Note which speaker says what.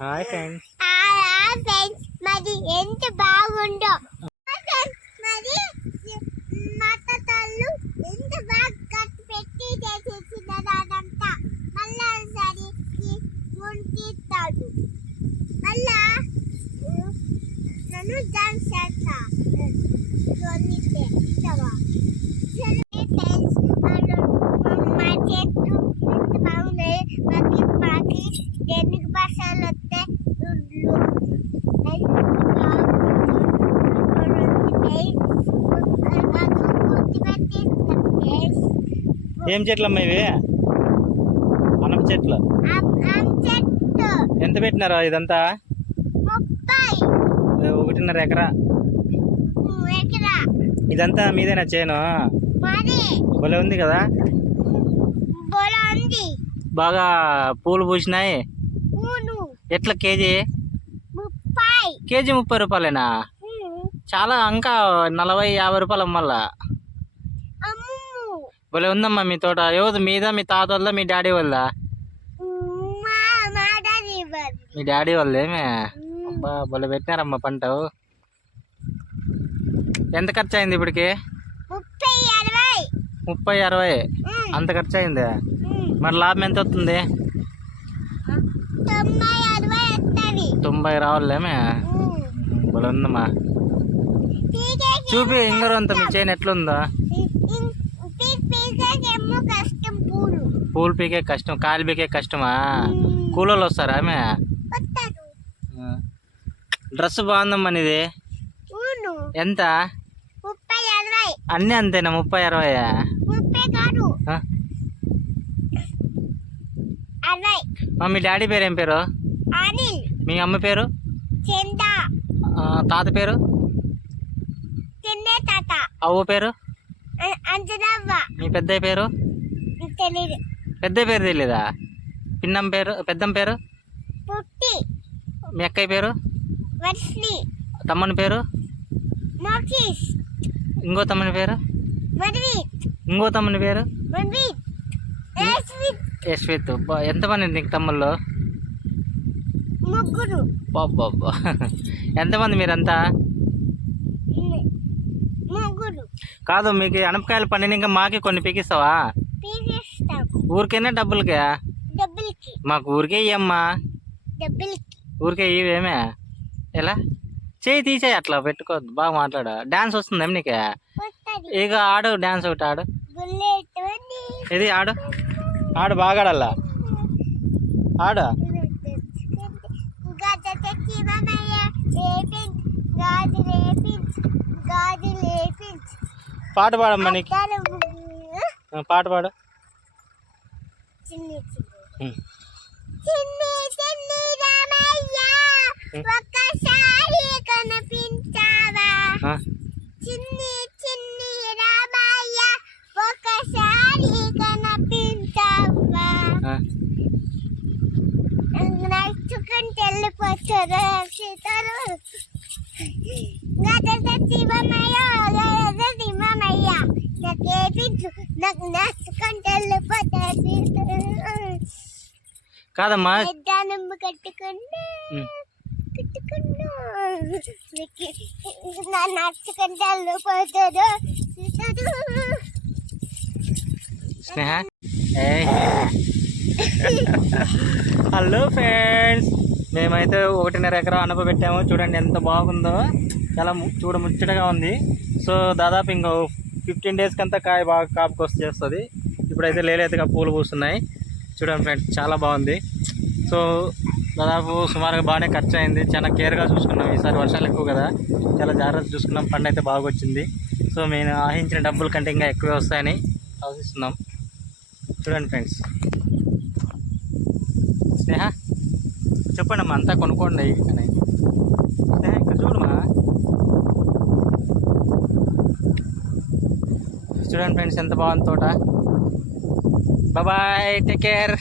Speaker 1: Hi friends
Speaker 2: friends మరి ఎంత బాగుందో. మరి మా తల్లు ఎంత బాగా కట్టి పెట్టి చేసేసిన అదంతా మళ్ళా సరి మళ్ళా నన్ను డాన్స్ చేస్తా కొన్నితే ఇస్తావా సరే ఫ్రెండ్స్ మా చెట్టు ఎంత బాగున్నాయి మాకి మాకి దేనికి భాషలు వస్తే దుడ్లు
Speaker 1: ఏం చెట్లు అమ్మా ఇవి? అనప చెట్లు. ఎంత పెట్టినారా ఇదంతా? ఒకటిన్నర ఎకరా. ఇదంతా మీదేనా చేను? భలే ఉంది కదా.
Speaker 2: బొల
Speaker 1: బాగా పూలు పూసినాయి. ఎట్లా కేజీ?
Speaker 2: ముప్పై
Speaker 1: కేజీ ముప్పై రూపాయలేనా? చాలా ఇంకా నలభై యాభై రూపాయలు అమ్మల్లా
Speaker 2: అమ్ము
Speaker 1: భలే ఉందమ్మా మీ తోట. ఎవరు మీద? మీ తాత వల్ల మీ డాడీ వల్ల
Speaker 2: మా
Speaker 1: డాడీ వల్ల ఏమే? అబ్బా భలే పెట్టినారమ్మా పంట. ఎంత ఖర్చు అయింది ఇప్పటికి?
Speaker 2: ముప్పై అరవై.
Speaker 1: అంత ఖర్చు అయింది మరి లాభం ఎంత వస్తుంది
Speaker 2: తొంభై
Speaker 1: రావాలేమే భలే ఉందమ్మా. చూపి ఇంగరు అంత మీ చేయను ఎట్లుందో?
Speaker 2: పూలు
Speaker 1: పీకే కష్టం కాలు పీకే కష్టమా? కూలోళ్ళు వస్తారా ఆమె? డ్రెస్ బాగుందమ్మా నీది? ఎంత? అన్నీ అంతేనా? ముప్పై అరవై? మీ డాడీ పేరు ఏం పేరు? మీ అమ్మ పేరు? తాత పేరు? అవ్వ పేరు? మీ పెద్దయ్య పేరు? పెద్ద పేరు తెలీదా? పిన్నం పేరు పెద్దమ్మ పేరు?
Speaker 2: పుట్టి.
Speaker 1: మీ అక్కయ్య పేరు? తమ్మని పేరు?
Speaker 2: మోక్షిష్
Speaker 1: ఇంకో తమ్మని పేరు?
Speaker 2: మన్వీత్
Speaker 1: ఇంకో తమ్మని పేరు?
Speaker 2: మన్వీత్ యశ్విత్.
Speaker 1: ఎంతమంది నీకు తమ్ముళ్ళు
Speaker 2: ముగ్గురు.
Speaker 1: బాబ్బా ఎంతమంది మీరంతా?
Speaker 2: ముగ్గురు.
Speaker 1: కాదు మీకు అనపకాయలు పండిన ఇంకా మాకి కొన్ని పీకిస్తావా?
Speaker 2: పీకేస్తాం
Speaker 1: ఊరికైనా డబ్బులకే? మాకు ఊరికే ఇయ్యమ్మా. ఊరికే ఇవేమే ఎలా? చేయి తీసేయి అట్లా పెట్టుకోవద్దు. బాగా మాట్లాడు. డాన్స్ వస్తుందేమి నీకే?
Speaker 2: వస్తుంది.
Speaker 1: ఇక ఆడు డాన్స్ ఒకటి ఆడు. ఇది ఆడు? ఆడు బాగా ఆడల్లా ఆడు? పాట పాడమ్మా నీకు. పాట పాడు
Speaker 2: చిన్ని
Speaker 1: ఉం.
Speaker 2: చిన్ని చిన్ని రామయ్య ఒక్కసారి కనిపించావా? చిన్ని చిన్ని రామయ్య ఒక్కసారి కనిపించావా. నడుచుకుంటూ వెళ్ళిపోతారు సీతారు శివమయ్య శివమయ్య నాకు ఏపించు నాకు వెళ్ళిపోతారు
Speaker 1: కాదమ్మా. స్నేహ. Hello friends. మేమైతే ఒకటిన్నర ఎకరా అనప పెట్టాము. చూడండి ఎంత బాగుందో. చాలా చూడ ముచ్చటగా ఉంది. సో దాదాపు ఇంకో ఫిఫ్టీన్ డేస్కి అంతా కాయ బాగా కాపుకి వస్తుంది ఇప్పుడైతే లేలేతగా పూలు పూస్తున్నాయి. చూడండి ఫ్రెండ్స్ చాలా బాగుంది. సో దాదాపు సుమారుగా బాగానే ఖర్చు అయింది చాలా కేర్గా చూసుకున్నాం. ఈసారి వర్షాలు ఎక్కువ కదా. చాలా జాగ్రత్త చూసుకున్నాం. పండు అయితే బాగా వచ్చింది సో మేము ఆహించిన డబ్బుల కంటే ఇంకా ఎక్కువే వస్తాయని ఆశిస్తున్నాం. చూడండి ఫ్రెండ్స్. స్నేహ చెప్పండి అమ్మా అంతా కొనుక్కోండి కానీ స్నేహ ఇక్కడ చూడమ్మా. చూడండి ఫ్రెండ్స్ ఎంత బాగుంది తోట. Bye take care